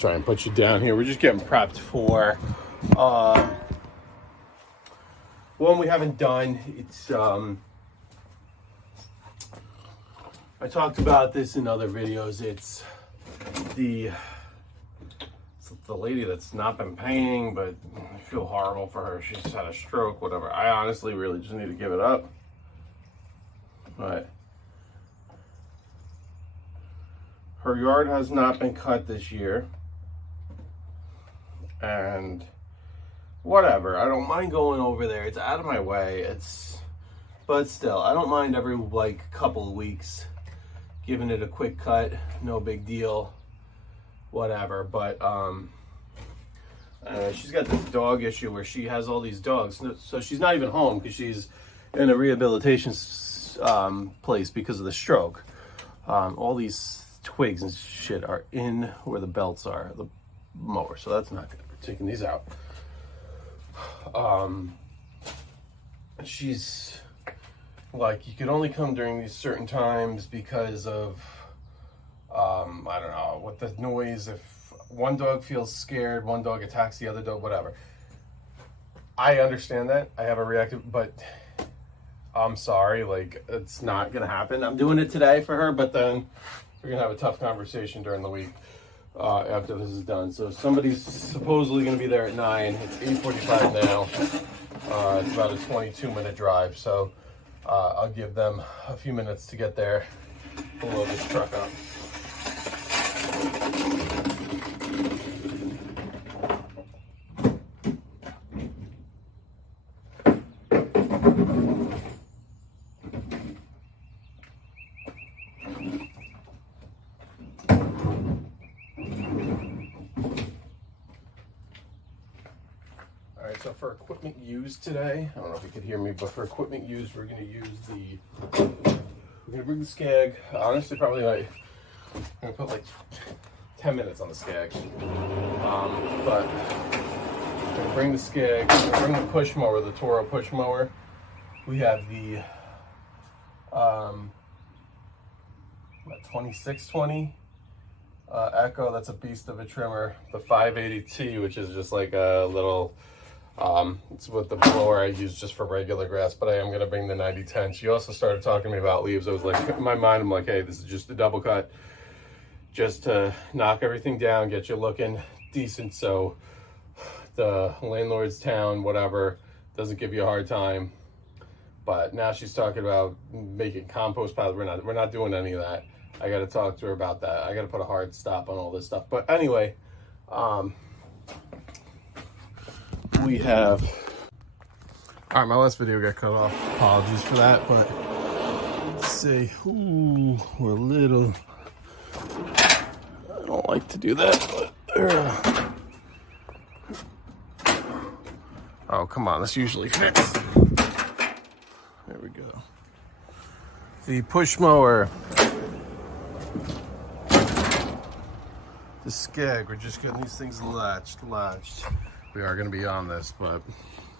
try and put you down here. We're just getting prepped for one we haven't done. It's I talked about this in other videos. It's the lady that's not been paying, but I feel horrible for her. She's had a stroke, whatever. I honestly really just need to give it up. But her yard has not been cut this year. And whatever, I don't mind going over there. It's out of my way. But still, I don't mind every like couple of weeks giving it a quick cut. No big deal. Whatever. But she's got this dog issue where she has all these dogs. So she's not even home because she's in a rehabilitation place because of the stroke. All these twigs and shit are in where the belts are, the mower. So that's not good. We're taking these out. She's like, you could only come during these certain times because of I don't know, what the noise. If one dog feels scared, one dog attacks the other dog, whatever. I understand that. I have a reactive, but I'm sorry, like, it's not gonna happen. I'm doing it today for her, but then we're gonna have a tough conversation during the week after this is done. So somebody's supposedly gonna be there at 9. It's 8:45 now. It's about a 22-minute drive, so I'll give them a few minutes to get there. We'll load this truck up. So for equipment used today, I don't know if you could hear me, but for equipment used, we're going to use we're going to bring the Skag. Honestly, probably like, I'm going to put like 10 minutes on the Skag. But we're going to bring the Skag, we're going to bring the push mower, the Toro push mower. We have the 2620 Echo, that's a beast of a trimmer. The 580T, which is just like a little, it's what the blower I use just for regular grass, but I am going to bring the 9010. She also started talking to me about leaves. I was like, in my mind, I'm like, hey, this is just a double cut, just to knock everything down, get you looking decent, so the landlord's town, whatever, doesn't give you a hard time. But now she's talking about making compost piles. We're not doing any of that. I got to talk to her about that. I got to put a hard stop on all this stuff. But anyway, we have, all right, my last video got cut off. Apologies for that, but let's see. Ooh, we're a little, I don't like to do that, but oh, come on, this usually fits. There we go. The push mower, the Skag, we're just getting these things latched. We are going to be on this, but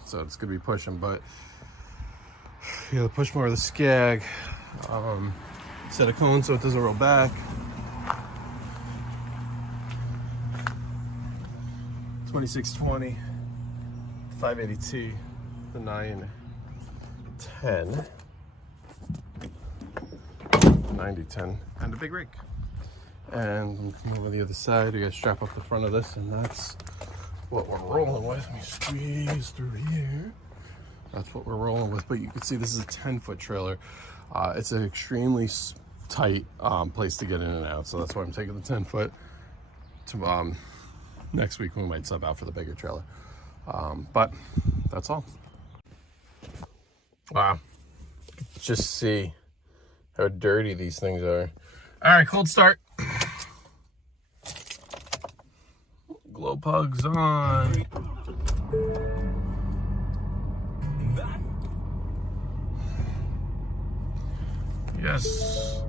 so it's going to be pushing. But yeah, the push mower, the Skag, set a cone so it doesn't roll back. 2620, 580T, the 910, 9010, and a big rake. And come over the other side. We got to strap up the front of this, and that's what we're rolling with. Let me squeeze through here. That's what we're rolling with. But you can see this is a 10-foot trailer. It's an extremely tight place to get in and out. So that's why I'm taking the 10-foot to next week we might sub out for the bigger trailer. But that's all. Wow. Just see how dirty these things are. All right, cold start. Glow plugs on. Yes.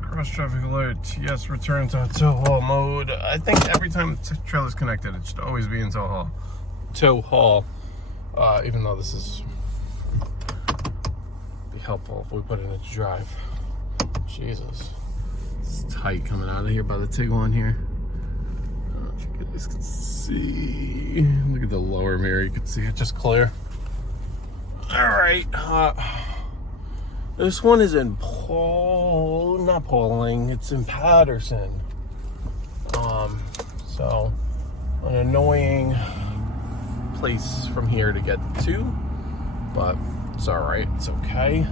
Cross traffic alert. Yes, return to tow haul mode. I think every time the trailer's connected, it should always be in tow haul. Tow haul. Even though this is be helpful if we put it into drive. Jesus. It's tight coming out of here by the Tiguan here. guys can see. Look at the lower mirror. You can see it just clear. All right. This one is in not Pauling. It's in Patterson. So an annoying place from here to get to, but it's all right. It's okay.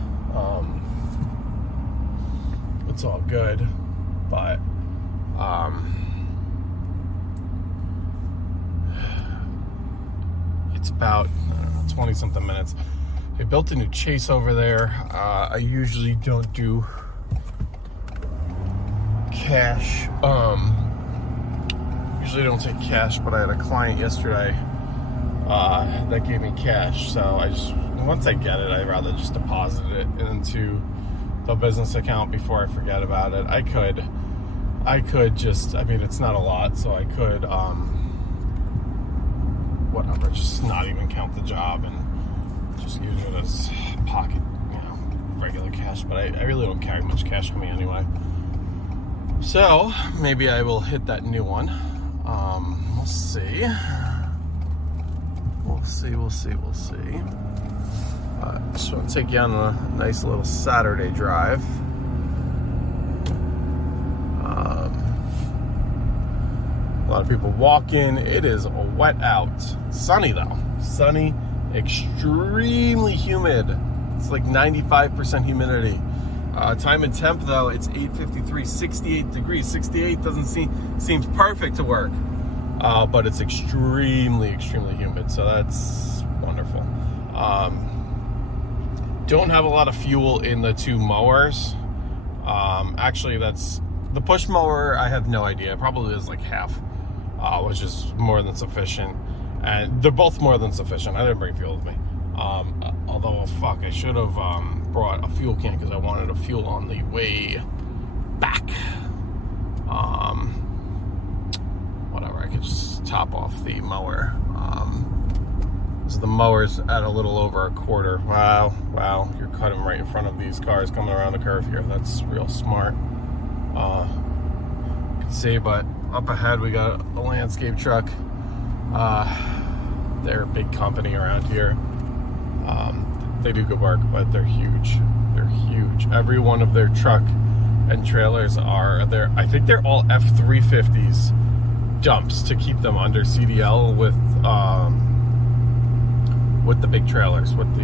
It's all good, but it's about 20 something minutes. They built a new Chase over there. I usually don't do cash. Usually don't take cash, but I had a client yesterday that gave me cash. So once I get it, I'd rather just deposit it into the business account before I forget about it. I could just, I mean, it's not a lot, so I could, whatever, just not even count the job and just use it as pocket, regular cash. But I really don't carry much cash on me anyway. So maybe I will hit that new one. We'll see. We'll see. Just want to take you on a nice little Saturday drive. A lot of people walking. It is wet out. Sunny though. Sunny, extremely humid. It's like 95% humidity. Time and temp though, it's 8:53, 68 degrees. 68 doesn't seems perfect to work, but it's extremely humid. So that's wonderful. Don't have a lot of fuel in the two mowers. Actually, that's the push mower. I have no idea. It probably is like half, which is more than sufficient. And they're both more than sufficient. I didn't bring fuel with me. Although, fuck, I should have brought a fuel can because I wanted a fuel on the way back. Whatever, I could just top off the mower. So the mower's at a little over a quarter. Wow, you're cutting right in front of these cars coming around the curve here. That's real smart. You can see, but up ahead we got a landscape truck. They're a big company around here. They do good work, but they're huge. They're huge. Every one of their truck and trailers are there. I think they're all F350s dumps to keep them under CDL with the big trailers, with the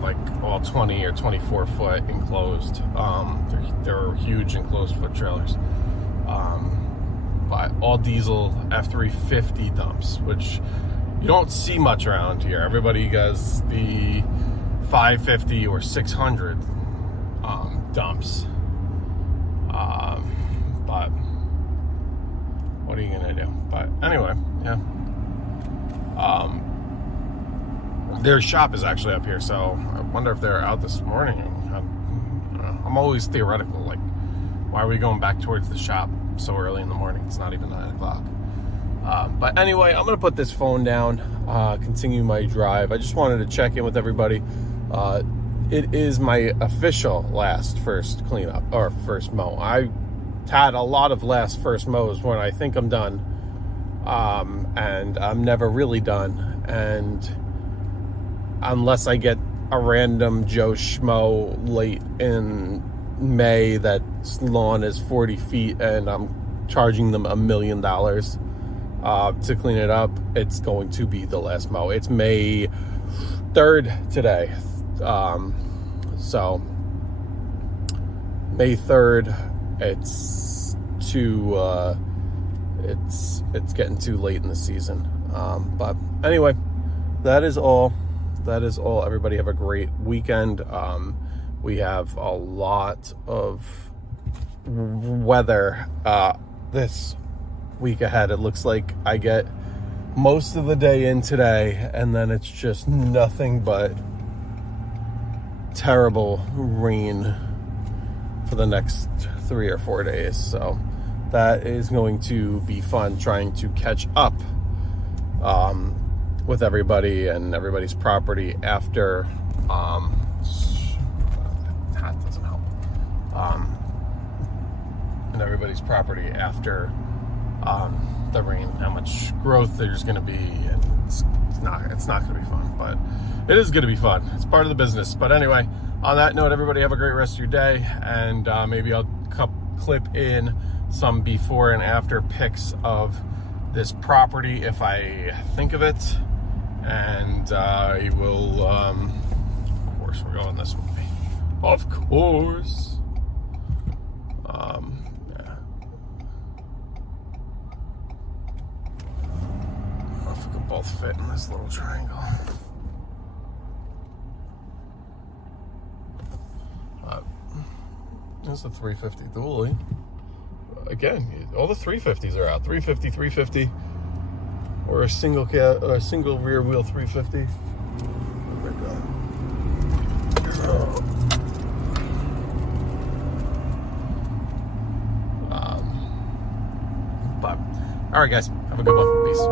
like all 20 or 24 foot enclosed. They're huge enclosed foot trailers. But all diesel F350 dumps, which you don't see much around here. Everybody has the 550 or 600 dumps. But what are you gonna do? But anyway, yeah. Their shop is actually up here, so I wonder if they're out this morning. I'm always theoretical, like, why are we going back towards the shop so early in the morning? It's not even 9 o'clock. But anyway, I'm gonna put this phone down, continue my drive. I just wanted to check in with everybody. It is my official first cleanup, or first mow. I had a lot of first mows when I think I'm done, and I'm never really done. And unless I get a random Joe Schmo late in May that's lawn is 40 feet and I'm charging them $1 million to clean it up, it's going to be the last mow. It's May 3rd today. So May 3rd, it's getting too late in the season. But anyway, that is all. Everybody have a great weekend. We have a lot of weather this week ahead. It looks like I get most of the day in today, and then it's just nothing but terrible rain for the next 3 or 4 days. So that is going to be fun, trying to catch up with everybody and everybody's property after that doesn't help. into everybody's property after the rain, how much growth there's going to be, and it's not going to be fun, but it is going to be fun. It's part of the business. But anyway, on that note, everybody have a great rest of your day, and maybe I'll clip in some before and after pics of this property if I think of it, and I will, of course, we're going this way. Of course. Yeah. I don't know if we can both fit in this little triangle. There's the 350 dually. Again, all the 350s are out. 350, 350, or a single rear wheel 350. But all right, guys, have a good one. Peace.